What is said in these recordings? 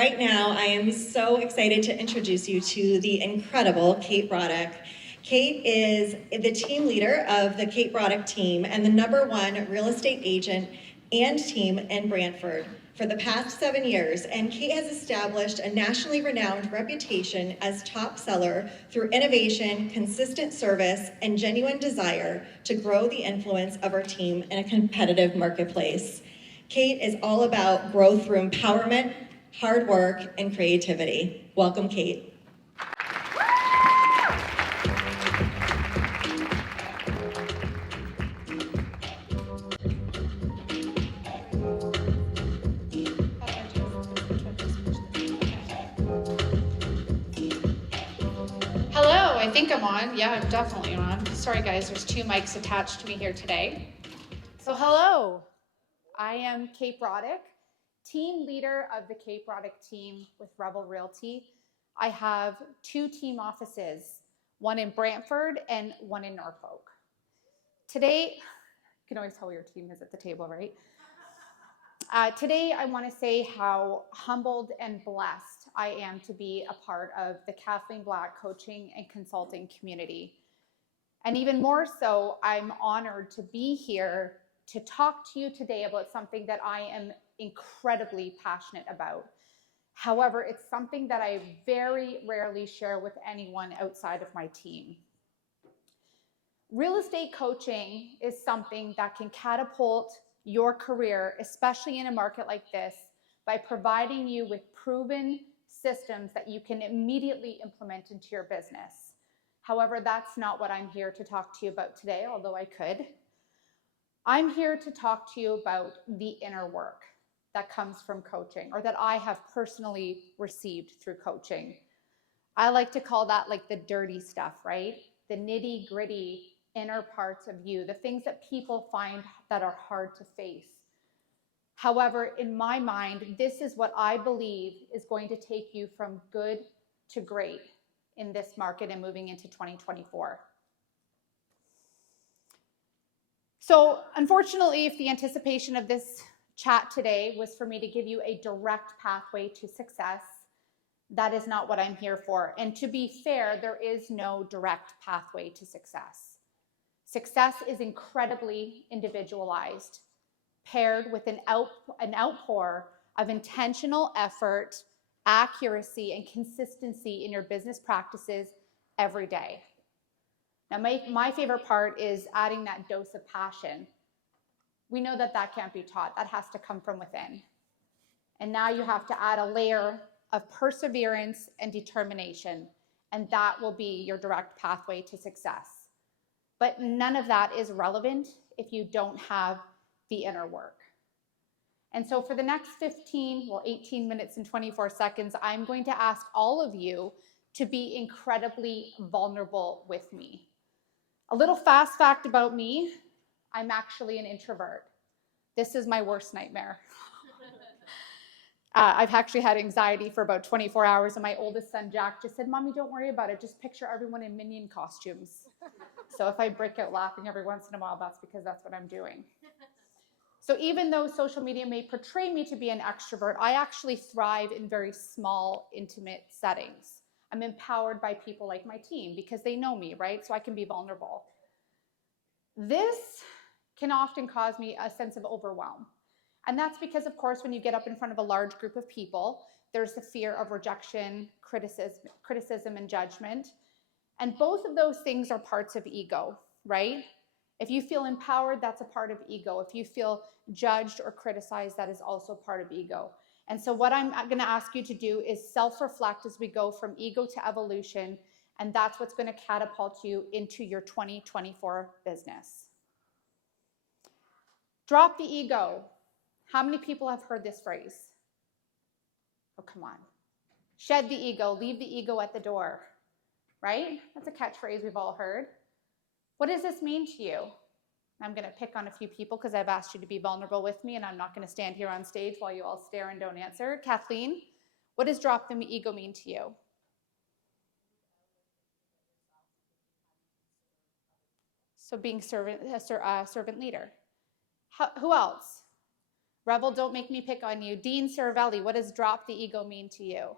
Right now, I am so excited to introduce you to the incredible Kate Broddick. Kate is the team leader of the Kate Broddick team and the #1 real estate agent and team in Brantford for the past 7 years, and Kate has established a nationally renowned reputation as top seller through innovation, consistent service, and genuine desire to grow the influence of her team in a competitive marketplace. Kate is all about growth through empowerment, hard work, and creativity. Welcome, Kate. Hello, I think I'm on. Yeah, I'm definitely on. Sorry guys, there's 2 mics attached to me here today. So hello, I am Kate Broddick, team leader of the Kate Broddick team with Rebel Realty. I have 2 team offices, one in Brantford and one in Norfolk. Today, you can always tell where your team is at the table, right? Today, I want to say how humbled and blessed I am to be a part of the Kathleen Black coaching and consulting community. And even more so, I'm honored to be here to talk to you today about something that I am incredibly passionate about. However, it's something that I very rarely share with anyone outside of my team. Real estate coaching is something that can catapult your career, especially in a market like this, by providing you with proven systems that you can immediately implement into your business. However, that's not what I'm here to talk to you about today, although I could. I'm here to talk to you about the inner work that comes from coaching, or that I have personally received through coaching. I like to call that like the dirty stuff, right? The nitty-gritty inner parts of you, the things that people find that are hard to face. However, in my mind, this is what I believe is going to take you from good to great in this market and moving into 2024. So unfortunately, if the anticipation of this chat today was for me to give you a direct pathway to success, that is not what I'm here for. And to be fair, there is no direct pathway to success. Success is incredibly individualized, paired with an outpour of intentional effort, accuracy, and consistency in your business practices every day. Now, my favorite part is adding that dose of passion. We know that that can't be taught. That has to come from within. And now you have to add a layer of perseverance and determination, and that will be your direct pathway to success. But none of that is relevant if you don't have the inner work. And so for the next 18 minutes and 24 seconds, I'm going to ask all of you to be incredibly vulnerable with me. A little fast fact about me, I'm actually an introvert. This is my worst nightmare. I've actually had anxiety for about 24 hours, and my oldest son, Jack, just said, "Mommy, don't worry about it. Just picture everyone in Minion costumes." So if I break out laughing every once in a while, that's because that's what I'm doing. So even though social media may portray me to be an extrovert, I actually thrive in very small, intimate settings. I'm empowered by people like my team because they know me, right? So I can be vulnerable. This can often cause me a sense of overwhelm. And that's because, of course, when you get up in front of a large group of people, there's the fear of rejection, criticism, and judgment. And both of those things are parts of ego, right? If you feel empowered, that's a part of ego. If you feel judged or criticized, that is also part of ego. And so what I'm going to ask you to do is self-reflect as we go from ego to evolution, and that's what's going to catapult you into your 2024 business. Drop the ego. How many people have heard this phrase? Oh, come on. Shed the ego, leave the ego at the door, right? That's a catchphrase we've all heard. What does this mean to you? I'm going to pick on a few people because I've asked you to be vulnerable with me, and I'm not going to stand here on stage while you all stare and don't answer. Kathleen, what does drop the ego mean to you? So being servant leader. Who else? Rebel, don't make me pick on you. Dean Cervelli, what does drop the ego mean to you?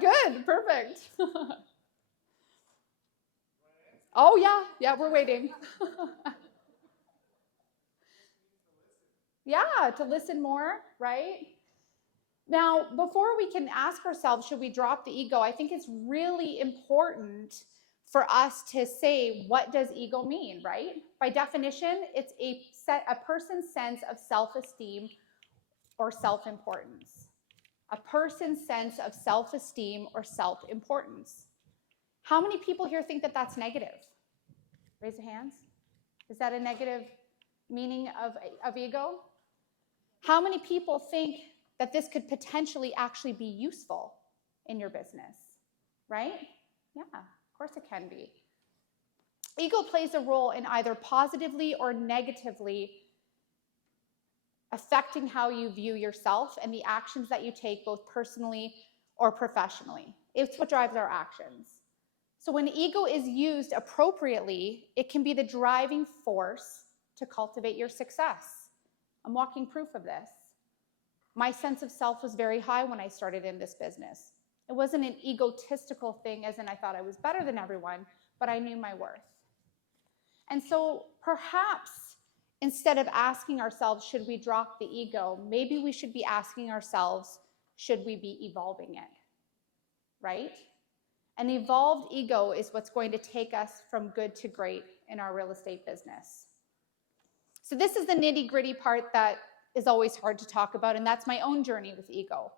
Good, perfect. Oh, yeah, we're waiting. Yeah, to listen more, right? Now, before we can ask ourselves, should we drop the ego? I think it's really important for us to say, what does ego mean, right? By definition, it's a person's sense of self-esteem or self-importance. A person's sense of self-esteem or self-importance. How many people here think that that's negative? Raise your hands. Is that a negative meaning of ego? How many people think that this could potentially actually be useful in your business, right? Yeah, of course it can be. Ego plays a role in either positively or negatively affecting how you view yourself and the actions that you take both personally or professionally. It's what drives our actions. So when ego is used appropriately, it can be the driving force to cultivate your success. I'm walking proof of this. My sense of self was very high when I started in this business. It wasn't an egotistical thing as in I thought I was better than everyone, but I knew my worth. And so perhaps instead of asking ourselves, should we drop the ego, maybe we should be asking ourselves, should we be evolving it, right? An evolved ego is what's going to take us from good to great in our real estate business. So this is the nitty-gritty part that is always hard to talk about, and that's my own journey with ego.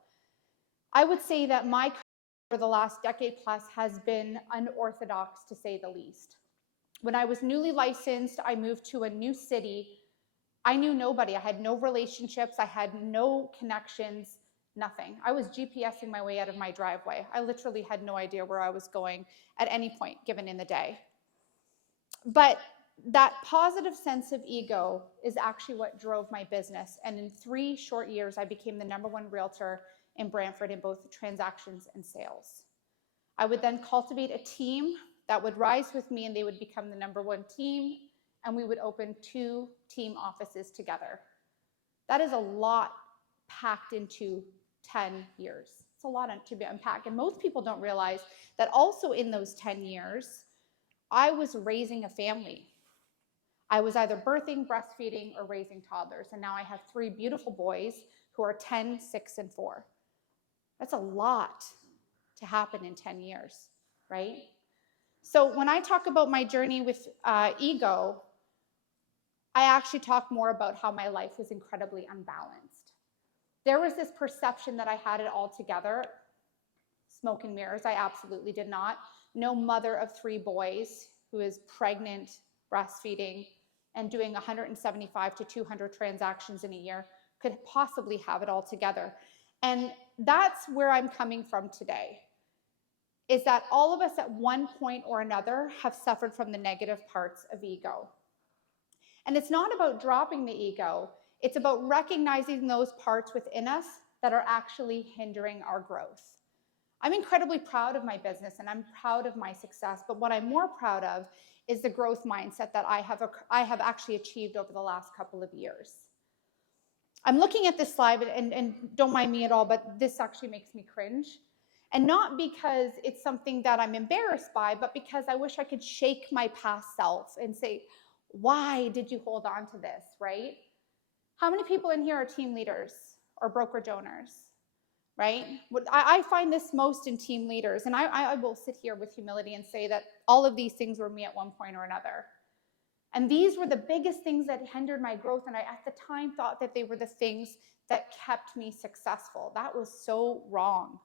I would say that my career for the last decade plus has been unorthodox, to say the least. When I was newly licensed, I moved to a new city. I knew nobody. I had no relationships. I had no connections, nothing. I was GPSing my way out of my driveway. I literally had no idea where I was going at any point given in the day. But that positive sense of ego is actually what drove my business. And in 3 short years, I became the #1 realtor in Brantford in both transactions and sales. I would then cultivate a team that would rise with me and they would become the #1 team, and we would open 2 team offices together. That is a lot packed into 10 years. It's a lot to be unpacked. And most people don't realize that also in those 10 years, I was raising a family. I was either birthing, breastfeeding, or raising toddlers. And now I have 3 beautiful boys who are 10, 6, and 4. That's a lot to happen in 10 years, right? So when I talk about my journey with ego, I actually talk more about how my life was incredibly unbalanced. There was this perception that I had it all together. Smoke and mirrors, I absolutely did not. No mother of 3 boys who is pregnant, breastfeeding, and doing 175 to 200 transactions in a year could possibly have it all together. And that's where I'm coming from today, is that all of us at one point or another have suffered from the negative parts of ego. And it's not about dropping the ego, it's about recognizing those parts within us that are actually hindering our growth. I'm incredibly proud of my business and I'm proud of my success, but what I'm more proud of is the growth mindset that I have actually achieved over the last couple of years. I'm looking at this slide, and don't mind me at all, but this actually makes me cringe. And not because it's something that I'm embarrassed by, but because I wish I could shake my past self and say, why did you hold on to this, right? How many people in here are team leaders or brokerage owners, right? I find this most in team leaders, and I will sit here with humility and say that all of these things were me at one point or another. And these were the biggest things that hindered my growth, and I at the time thought that they were the things that kept me successful. That was so wrong.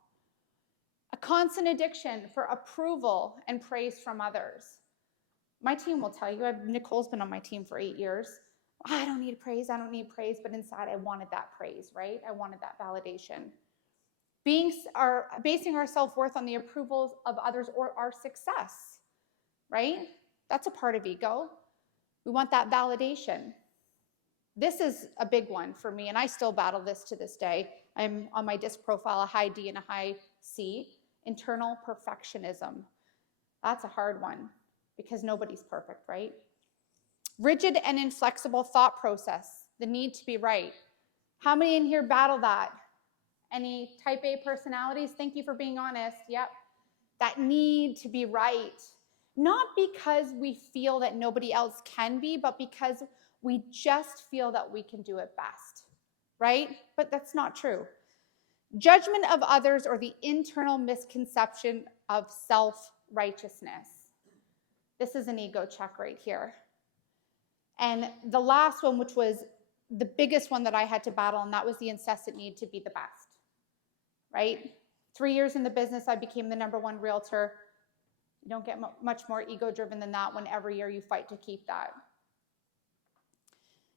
A constant addiction for approval and praise from others. My team will tell you, Nicole's been on my team for 8 years. I don't need praise, but inside I wanted that praise, right? I wanted that validation. Basing our self-worth on the approvals of others or our success, right? That's a part of ego. We want that validation. This is a big one for me, and I still battle this to this day. I'm on my DISC profile, a high D and a high C. Internal perfectionism. That's a hard one because nobody's perfect, right? Rigid and inflexible thought process, the need to be right. How many in here battle that? Any type A personalities? Thank you for being honest. Yep. That need to be right. Not because we feel that nobody else can be, but because we just feel that we can do it best, right? But that's not true. Judgment of others or the internal misconception of self-righteousness. This is an ego check right here. And the last one, which was the biggest one that I had to battle, and that was the incessant need to be the best, right? 3 years in the business, I became the #1 realtor. You don't get much more ego-driven than that when every year you fight to keep that.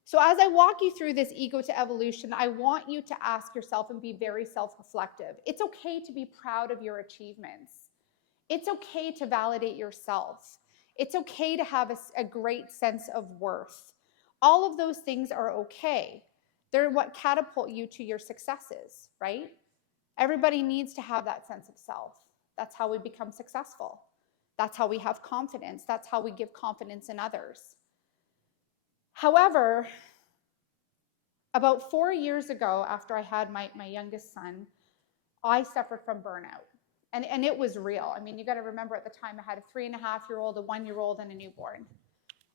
So as I walk you through this ego to evolution, I want you to ask yourself and be very self-reflective. It's okay to be proud of your achievements. It's okay to validate yourself. It's okay to have a great sense of worth. All of those things are okay. They're what catapult you to your successes, right? Everybody needs to have that sense of self. That's how we become successful. That's how we have confidence. That's how we give confidence in others. However, about 4 years ago, after I had my youngest son, I suffered from burnout. And it was real. I mean, you got to remember at the time I had a 3.5-year-old, a 1-year-old, and a newborn.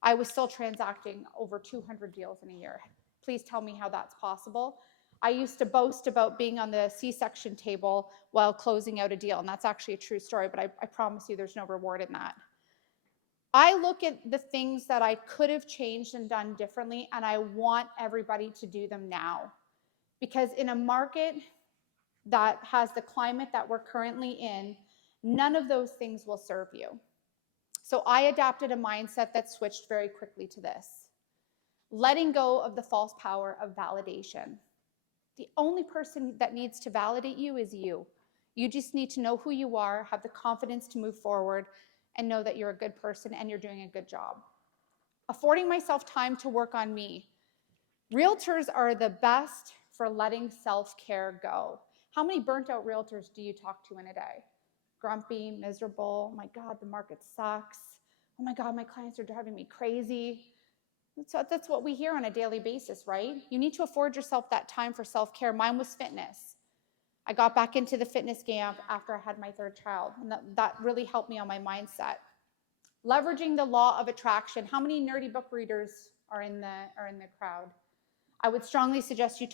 I was still transacting over 200 deals in a year. Please tell me how that's possible. I used to boast about being on the C-section table while closing out a deal, and that's actually a true story, but I promise you there's no reward in that. I look at the things that I could have changed and done differently, and I want everybody to do them now. Because in a market that has the climate that we're currently in, none of those things will serve you. So I adapted a mindset that switched very quickly to this. Letting go of the false power of validation. The only person that needs to validate you is you. You just need to know who you are, have the confidence to move forward, and know that you're a good person and you're doing a good job. Affording myself time to work on me. Realtors are the best for letting self-care go. How many burnt out realtors do you talk to in a day? Grumpy, miserable, oh my God, the market sucks. Oh my God, my clients are driving me crazy. So that's what we hear on a daily basis, right? You need to afford yourself that time for self-care. Mine was fitness. I got back into the fitness game after I had my 3rd child, and that really helped me on my mindset. Leveraging the law of attraction. How many nerdy book readers are in the crowd? I would strongly suggest you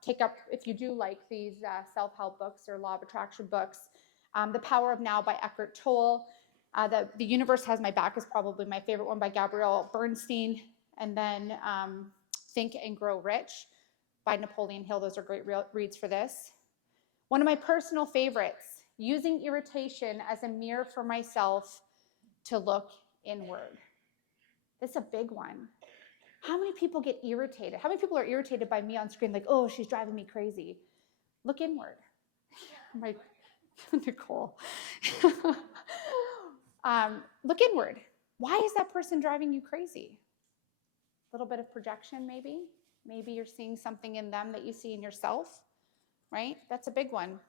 take up, if you do like these self-help books or law of attraction books, The Power of Now by Eckhart Tolle. The Universe Has My Back is probably my favorite one by Gabrielle Bernstein. And then Think and Grow Rich by Napoleon Hill. Those are great reads for this. One of my personal favorites, Using Irritation as a Mirror for Myself to Look Inward. This is a big one. How many people get irritated? How many people are irritated by me on screen like, oh, she's driving me crazy? Look inward. I'm like, Nicole. Look inward. Why is that person driving you crazy? A little bit of projection, maybe. Maybe you're seeing something in them that you see in yourself, right? That's a big one.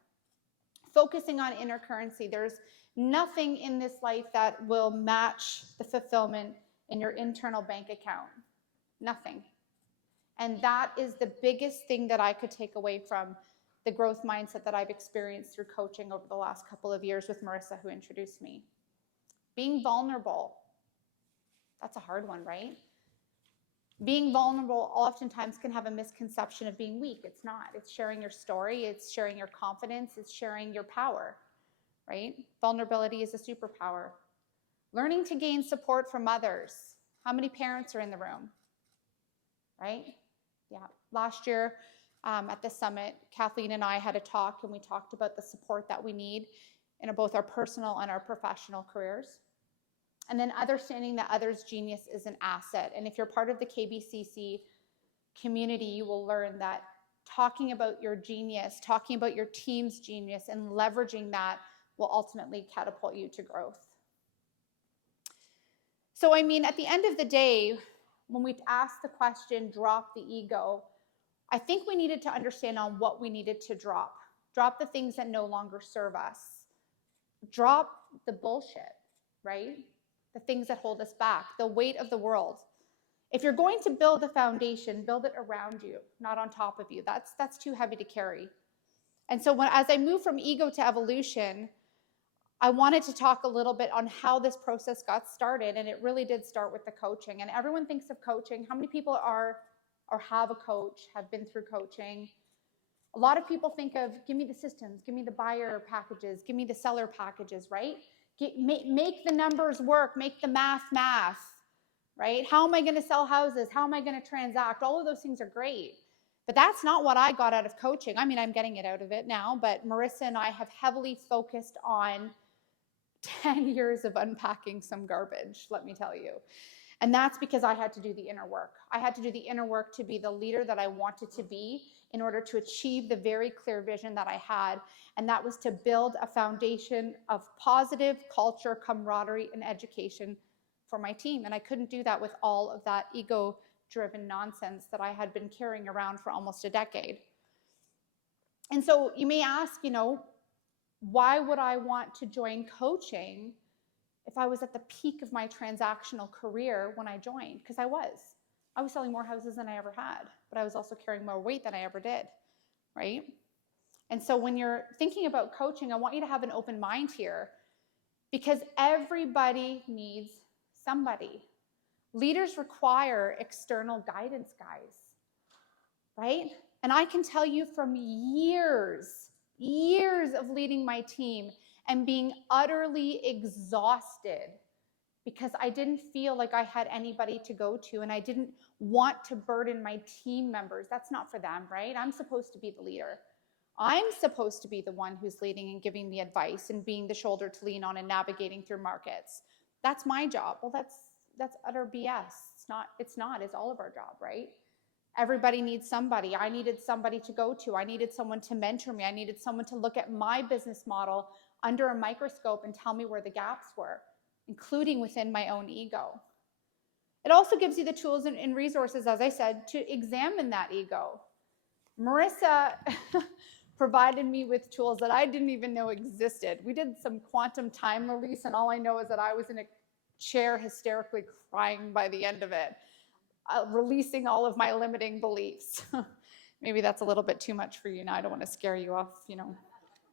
Focusing on inner currency. There's nothing in this life that will match the fulfillment in your internal bank account. Nothing. And that is the biggest thing that I could take away from the growth mindset that I've experienced through coaching over the last couple of years with Marissa, who introduced me. Being vulnerable. That's a hard one, right? Being vulnerable oftentimes can have a misconception of being weak. It's not. It's sharing your story. It's sharing your confidence. It's sharing your power, right? Vulnerability is a superpower. Learning to gain support from others. How many parents are in the room? Right? Yeah. Last year at the summit, Kathleen and I had a talk, and we talked about the support that we need in both our personal and our professional careers. And then understanding that others' genius is an asset. And if you're part of the KBCC community, you will learn that talking about your genius, talking about your team's genius, and leveraging that will ultimately catapult you to growth. So, I mean, at the end of the day, when we asked the question, drop the ego, I think we needed to understand on what we needed to drop. Drop the things that no longer serve us. Drop the bullshit, right? The things that hold us back, the weight of the world. If you're going to build a foundation, build it around you, not on top of you. That's too heavy to carry. And so as I move from ego to evolution, I wanted to talk a little bit on how this process got started, and it really did start with the coaching. And everyone thinks of coaching. How many people are or have a coach, have been through coaching? A lot of people think of, give me the systems, give me the buyer packages, give me the seller packages, right? Make the numbers work, make the math, right? How am I going to sell houses? How am I going to transact? All of those things are great. But that's not what I got out of coaching. I mean, I'm getting it out of it now, but Marissa and I have heavily focused on 10 years of unpacking some garbage, let me tell you. And that's because I had to do the inner work. I had to do the inner work to be the leader that I wanted to be in order to achieve the very clear vision that I had. And that was to build a foundation of positive culture, camaraderie, and education for my team. And I couldn't do that with all of that ego-driven nonsense that I had been carrying around for almost a decade. And so you may ask, why would I want to join coaching if I was at the peak of my transactional career when I joined? Because I was selling more houses than I ever had, but I was also carrying more weight than I ever did, right? And so when you're thinking about coaching, I want you to have an open mind here, because everybody needs somebody. Leaders require external guidance, guys, right? And I can tell you from years of leading my team and being utterly exhausted because I didn't feel like I had anybody to go to, and I didn't want to burden my team members. That's not for them, right? I'm supposed to be the leader. I'm supposed to be the one who's leading and giving the advice and being the shoulder to lean on and navigating through markets. That's my job. Well, that's utter BS. It's all of our job, right? Everybody needs somebody. I needed somebody to go to. I needed someone to mentor me. I needed someone to look at my business model under a microscope and tell me where the gaps were, including within my own ego. It also gives you the tools and resources, as I said, to examine that ego. Marissa provided me with tools that I didn't even know existed. We did some quantum time release, and all I know is that I was in a chair hysterically crying by the end of it, releasing all of my limiting beliefs. Maybe that's a little bit too much for you now. I don't want to scare you off,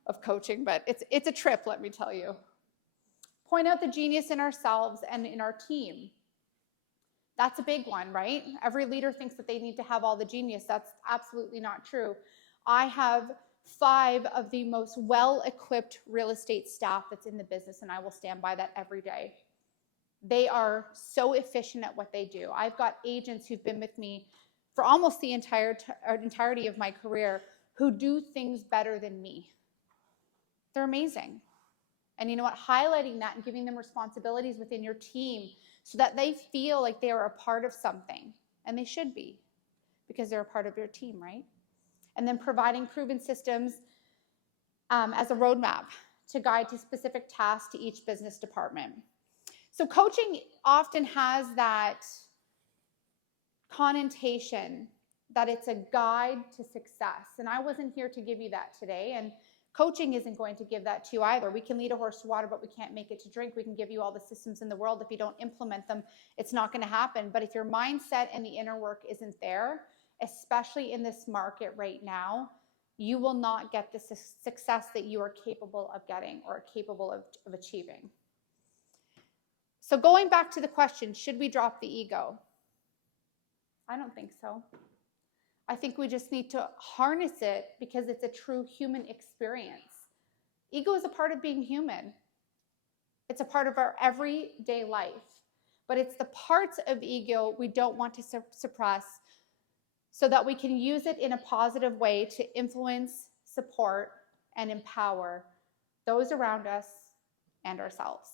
of coaching, but it's a trip, let me tell you. Point out the genius in ourselves and in our team. That's a big one, right? Every leader thinks that they need to have all the genius. That's absolutely not true. I have 5 of the most well-equipped real estate staff that's in the business, and I will stand by that every day. They are so efficient at what they do. I've got agents who've been with me for almost the entirety of my career who do things better than me. They're amazing. And you know what? Highlighting that and giving them responsibilities within your team so that they feel like they are a part of something. And they should be, because they're a part of your team, right? And then providing proven systems as a roadmap to guide to specific tasks to each business department. So coaching often has that connotation that it's a guide to success. And I wasn't here to give you that today. And coaching isn't going to give that to you either. We can lead a horse to water, but we can't make it to drink. We can give you all the systems in the world. If you don't implement them, it's not going to happen. But if your mindset and the inner work isn't there, especially in this market right now, you will not get the success that you are capable of getting or capable of achieving. So going back to the question, should we drop the ego? I don't think so. I think we just need to harness it because it's a true human experience. Ego is a part of being human. It's a part of our everyday life. But it's the parts of ego we don't want to suppress so that we can use it in a positive way to influence, support, and empower those around us and ourselves.